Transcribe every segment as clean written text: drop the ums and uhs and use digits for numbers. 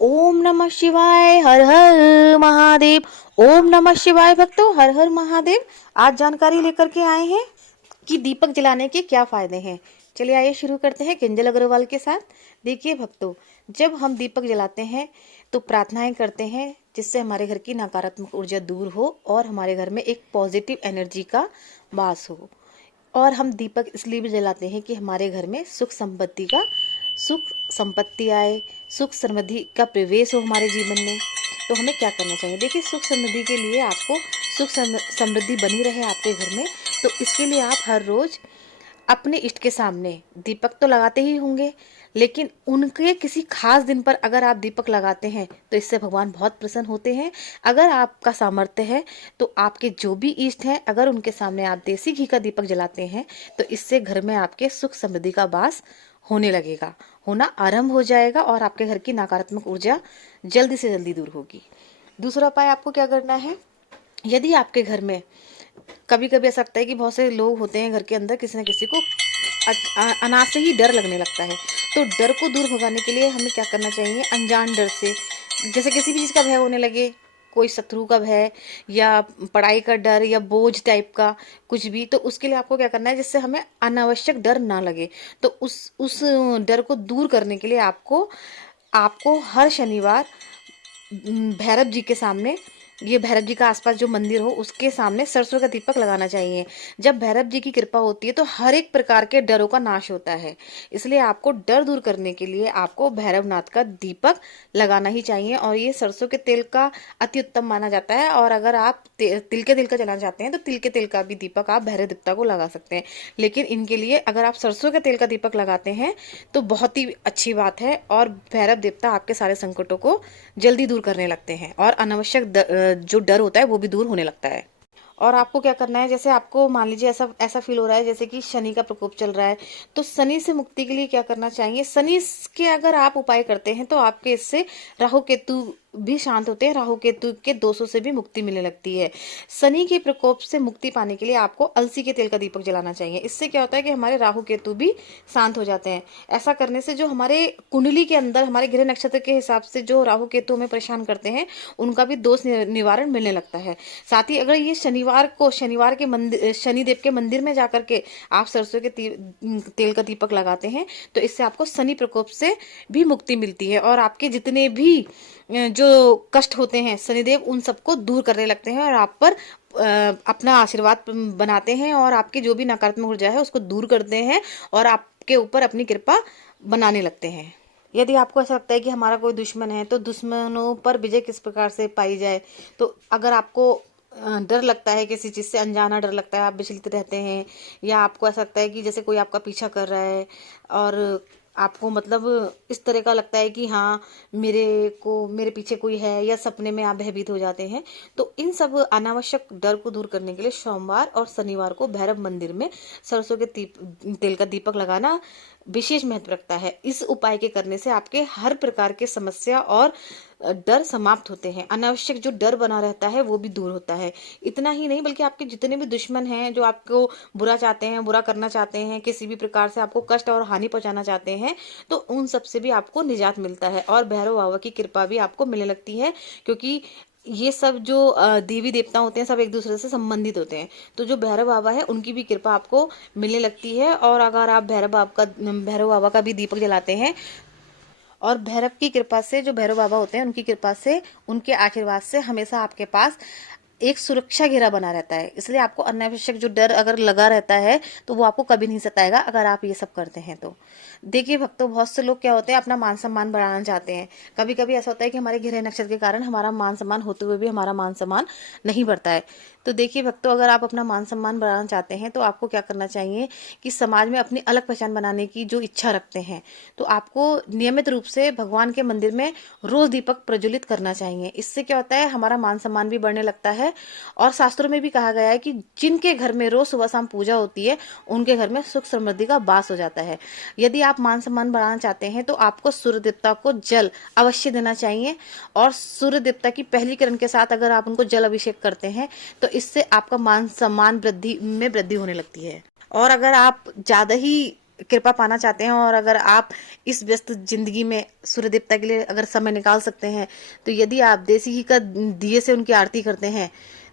ओम नमः शिवाय, हर हर महादेव। ओम नमः शिवाय भक्तों, हर हर महादेव। आज जानकारी लेकर के आए हैं कि दीपक जलाने के क्या फायदे हैं। चलिए आइए शुरू करते हैं किंजल अग्रवाल के साथ। देखिए भक्तों, जब हम दीपक जलाते हैं तो प्रार्थनाएं करते हैं जिससे हमारे घर की नकारात्मक ऊर्जा दूर हो और हमारे घर में एक पॉजिटिव एनर्जी का वास हो। और हम दीपक इसलिए भी जलाते हैं कि हमारे घर में सुख संपत्ति आए, सुख समृद्धि का प्रवेश हो हमारे जीवन में। तो हमें क्या करना चाहिए? देखिए, सुख समृद्धि के लिए आपको समृद्धि बनी रहे आपके घर में, तो इसके लिए आप हर रोज अपने इष्ट के सामने दीपक तो लगाते ही होंगे, लेकिन उनके किसी खास दिन पर अगर आप दीपक लगाते हैं तो इससे भगवान बहुत प्रसन्न होते हैं। अगर आपका सामर्थ्य है तो आपके जो भी इष्ट हैं, अगर उनके सामने आप देसी घी का दीपक जलाते हैं तो इससे घर में आपके सुख समृद्धि का वास होने लगेगा, होना आरंभ हो जाएगा और आपके घर की नकारात्मक ऊर्जा जल्दी से जल्दी दूर होगी। दूसरा उपाय आपको क्या करना है? यदि आपके घर में कभी कभी ऐसा लगता है कि बहुत से लोग होते हैं घर के अंदर, किसी न किसी को अनाज से ही डर लगने लगता है, तो डर को दूर भगाने के लिए हमें क्या करना चाहिए? अनजान डर से, जैसे किसी भी चीज़ का भय होने लगे, कोई शत्रु का भय या पढ़ाई का डर या बोझ टाइप का कुछ भी, तो उसके लिए आपको क्या करना है जिससे हमें अनावश्यक डर ना लगे? तो उस डर को दूर करने के लिए आपको आपको हर शनिवार भैरव जी के सामने, ये भैरव जी का आसपास जो मंदिर हो उसके सामने सरसों का दीपक लगाना चाहिए। जब भैरव जी की कृपा होती है तो हर एक प्रकार के डरों का नाश होता है। इसलिए आपको डर दूर करने के लिए आपको भैरवनाथ का दीपक लगाना ही चाहिए, और ये सरसों के तेल का अति उत्तम माना जाता है। और अगर आप तिल के तेल का जलाना चाहते हैं तो तिल के तेल का भी दीपक आप भैरव देवता को लगा सकते हैं, लेकिन इनके लिए अगर आप सरसों के तेल का दीपक लगाते हैं तो बहुत ही अच्छी बात है, और भैरव देवता आपके सारे संकटों को जल्दी दूर करने लगते हैं और अनावश्यक जो डर होता है वो भी दूर होने लगता है। और आपको क्या करना है, जैसे आपको मान लीजिए ऐसा ऐसा फील हो रहा है जैसे कि शनि का प्रकोप चल रहा है, तो शनि से मुक्ति के लिए क्या करना चाहिए? शनि के अगर आप उपाय करते हैं तो आपके इससे राहु केतु भी शांत होते हैं, राहु केतु के दोषों से भी मुक्ति मिलने लगती है। शनि के प्रकोप से मुक्ति पाने के लिए आपको अलसी के तेल का दीपक जलाना चाहिए। इससे क्या होता है कि हमारे राहु केतु भी शांत हो जाते हैं। ऐसा करने से जो हमारे कुंडली के अंदर हमारे गृह नक्षत्र के हिसाब से जो राहु केतु हमें परेशान करते हैं उनका भी दोष निवारण मिलने लगता है। साथ ही अगर ये शनिवार के मंदिर, शनिदेव के मंदिर में जाकर के आप सरसों के तेल का दीपक लगाते हैं तो इससे आपको शनि प्रकोप से भी मुक्ति मिलती है, और आपके जितने भी जो कष्ट होते हैं शनिदेव उन सबको दूर करने लगते हैं और आप पर अपना आशीर्वाद बनाते हैं, और आपकी जो भी नकारात्मक ऊर्जा है उसको दूर करते हैं और आपके ऊपर अपनी कृपा बनाने लगते हैं। यदि आपको ऐसा लगता है कि हमारा कोई दुश्मन है तो दुश्मनों पर विजय किस प्रकार से पाई जाए, तो अगर आपको डर लगता है किसी चीज़ से, अनजाना डर लगता है, आप विचलित रहते हैं, या आपको ऐसा लगता है कि जैसे कोई आपका पीछा कर रहा है और आपको मतलब इस तरह का लगता है कि हाँ मेरे पीछे कोई है, या सपने में आप भयभीत हो जाते हैं, तो इन सब अनावश्यक डर को दूर करने के लिए सोमवार और शनिवार को भैरव मंदिर में सरसों के तेल का दीपक लगाना विशेष महत्व रखता है। इस उपाय के करने से आपके हर प्रकार के समस्या और डर समाप्त होते हैं, अनावश्यक जो डर बना रहता है वो भी दूर होता है। इतना ही नहीं बल्कि आपके जितने भी दुश्मन हैं जो आपको बुरा चाहते हैं, बुरा करना चाहते हैं, किसी भी प्रकार से आपको कष्ट और हानि पहुंचाना चाहते हैं, तो उन सब से भी आपको निजात मिलता है और भैरव बाबा की कृपा भी आपको मिलने लगती है, क्योंकि ये सब जो देवी देवता होते हैं सब एक दूसरे से संबंधित होते हैं। तो जो भैरव बाबा है उनकी भी कृपा आपको मिलने लगती है। और अगर आप भैरव बाबा का भी दीपक जलाते हैं, और भैरव की कृपा से, जो भैरव बाबा होते हैं उनकी कृपा से, उनके आशीर्वाद से हमेशा आपके पास एक सुरक्षा घेरा बना रहता है। इसलिए आपको अनावश्यक जो डर अगर लगा रहता है तो वो आपको कभी नहीं सताएगा अगर आप ये सब करते हैं तो। देखिए भक्तों, बहुत से लोग क्या होते हैं अपना मान सम्मान बढ़ाना चाहते हैं। कभी कभी ऐसा होता है कि हमारे गृह नक्षत्र के कारण हमारा मान सम्मान होते हुए भी हमारा मान सम्मान नहीं बढ़ता है। तो देखिए भक्तों, अगर आप अपना मान सम्मान बढ़ाना चाहते हैं तो आपको क्या करना चाहिए कि समाज में अपनी अलग पहचान बनाने की जो इच्छा रखते हैं तो आपको नियमित रूप से भगवान के मंदिर में रोज दीपक प्रज्वलित करना चाहिए। इससे क्या होता है, हमारा मान सम्मान भी बढ़ने लगता है। और शास्त्रों में भी कहा गया है कि जिनके घर में रोज सुबह शाम पूजा होती है उनके घर में सुख समृद्धि का वास हो जाता है। यदि आप मान सम्मान बढ़ाना चाहते हैं तो आपको सूर्य देवता को जल अवश्य देना चाहिए, और सूर्य देवता की पहली किरण के साथ अगर आप उनको जल अभिषेक करते हैं तो इससे आपका मान सम्मान वृद्धि होने लगती है। और अगर आप ज्यादा ही कृपा पाना चाहते हैं और अगर आप इस व्यस्त जिंदगी में सूर्य देवता के लिए अगर समय निकाल सकते हैं, तो यदि आप देसी घी का दिए से उनकी आरती करते हैं,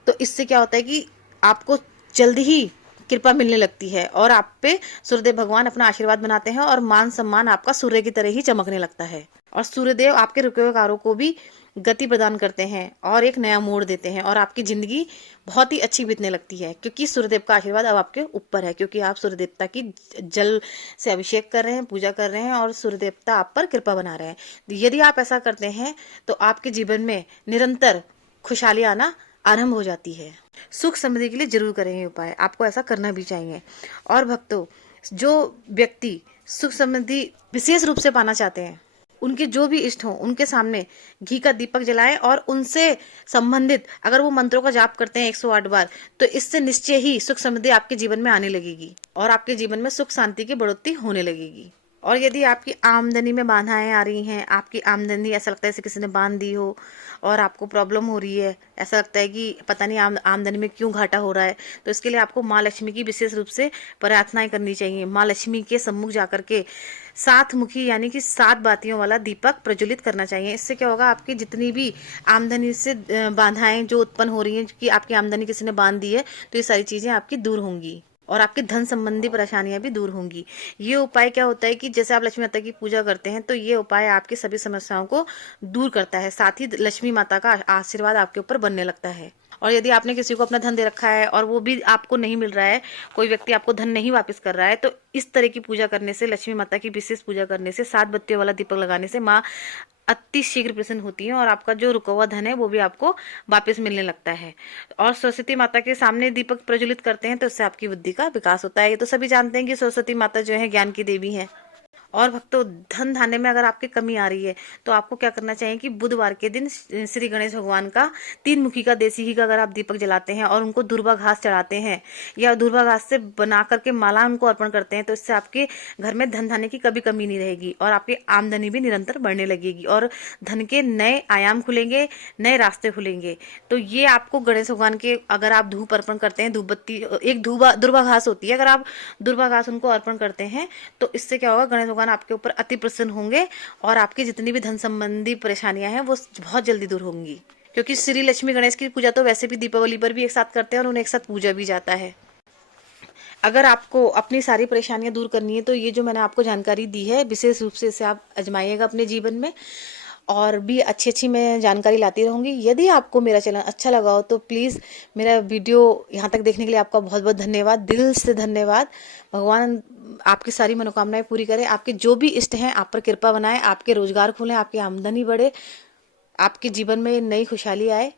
तो इससे क्या होता है कि आपको जल्दी ही कृपा मिलने लगती है और आप पे सूर्यदेव भगवान अपना आशीर्वाद बनाते हैं और मान सम्मान आपका सूर्य की तरह ही चमकने लगता है। और सूर्यदेव आपके रुके हुए कार्यों को भी गति प्रदान करते हैं और एक नया मोड़ देते हैं और आपकी जिंदगी बहुत ही अच्छी बीतने लगती है, क्योंकि सूर्यदेव का आशीर्वाद अब आपके ऊपर है, क्योंकि आप सूर्य देवता की जल से अभिषेक कर रहे हैं, पूजा कर रहे हैं और सूर्य देवता आप पर कृपा बना रहे हैं। यदि आप ऐसा करते हैं तो आपके जीवन में निरंतर खुशहाली आना आरंभ हो जाती है। सुख समृद्धि के लिए जरूर करें ये उपाय, आपको ऐसा करना भी चाहिए। और भक्तों, जो व्यक्ति सुख समृद्धि विशेष रूप से पाना चाहते हैं, उनके जो भी इष्ट हों उनके सामने घी का दीपक जलाएं और उनसे संबंधित अगर वो मंत्रों का जाप करते हैं 108 बार, तो इससे निश्चय ही सुख समृद्धि आपके जीवन में आने लगेगी और आपके जीवन में सुख शांति की बढ़ोतरी होने लगेगी। और यदि आपकी आमदनी में बाधाएं आ रही हैं, आपकी आमदनी ऐसा लगता है जैसे किसी ने बांध दी हो और आपको प्रॉब्लम हो रही है, ऐसा लगता है कि पता नहीं आमदनी में क्यों घाटा हो रहा है, तो इसके लिए आपको माँ लक्ष्मी की विशेष रूप से प्रार्थनाएं करनी चाहिए। माँ लक्ष्मी के सम्मुख जाकर के 7 मुखी यानी कि 7 बातियों वाला दीपक प्रज्वलित करना चाहिए। इससे क्या होगा, आपकी जितनी भी आमदनी से बाधाएं जो उत्पन्न हो रही हैं कि आपकी आमदनी किसी ने बांध दी है, तो ये सारी चीजें आपकी दूर होंगी और आपके धन संबंधी परेशानियां भी दूर होंगी। ये उपाय क्या होता है कि जैसे आप लक्ष्मी माता की पूजा करते हैं, तो ये उपाय आपकी सभी समस्याओं को दूर करता है, साथ ही लक्ष्मी माता का आशीर्वाद आपके ऊपर बनने लगता है। और यदि आपने किसी को अपना धन दे रखा है और वो भी आपको नहीं मिल रहा है, कोई व्यक्ति आपको धन नहीं वापस कर रहा है, तो इस तरह की पूजा करने से, लक्ष्मी माता की विशेष पूजा करने से, 7 बत्तियों वाला दीपक लगाने से माँ अति शीघ्र प्रसन्न होती है और आपका जो रुका हुआ धन है वो भी आपको वापस मिलने लगता है। और सरस्वती माता के सामने दीपक प्रज्वलित करते हैं तो इससे आपकी बुद्धि का विकास होता है। ये तो सभी जानते हैं कि सरस्वती माता जो है ज्ञान की देवी है। और भक्तों, धन धान्य में अगर आपकी कमी आ रही है, तो आपको क्या करना चाहिए कि बुधवार के दिन श्री गणेश भगवान का 3 मुखी का देसी घी का अगर आप दीपक जलाते हैं और उनको दूर्वा घास चढ़ाते हैं या दूर्वा घास से बना करके माला उनको अर्पण करते हैं, तो इससे आपके घर में धन धान्य की कभी कमी नहीं रहेगी और आपकी आमदनी भी निरंतर बढ़ने लगेगी और धन के नए आयाम खुलेंगे, नए रास्ते खुलेंगे। तो ये आपको गणेश भगवान के अगर आप धूप अर्पण करते हैं, धूप बत्ती, एक दूर्वा घास होती है, अगर आप दूर्वा घास उनको अर्पण करते हैं, तो इससे क्या होगा, गणेश भगवान आपके ऊपर अति प्रसन्न होंगे और आपकी जितनी भी धन संबंधी परेशानियां हैं वो बहुत जल्दी दूर होंगी। क्योंकि श्री लक्ष्मी गणेश की पूजा तो वैसे भी दीपावली पर भी एक साथ करते हैं और उन्हें एक साथ पूजा भी जाता है। अगर आपको अपनी सारी परेशानियां दूर करनी है, तो ये जो मैंने आपको जानकारी दी है, विशेष रूप से इसे आप आजमाइएगा अपने जीवन में और भी अच्छी अच्छी मैं जानकारी लाती रहूंगी। यदि आपको मेरा चैनल अच्छा लगा हो तो प्लीज़ मेरा वीडियो यहाँ तक देखने के लिए आपका बहुत बहुत धन्यवाद, दिल से धन्यवाद। भगवान आपकी सारी मनोकामनाएं पूरी करें, आपके जो भी इष्ट हैं आप पर कृपा बनाए, आपके रोजगार खुलें, आपकी आमदनी बढ़े, आपके जीवन में नई खुशहाली आए।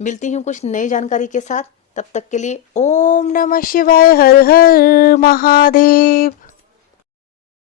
मिलती हूँ कुछ नई जानकारी के साथ, तब तक के लिए ओम नमः शिवाय, हर हर महादेव।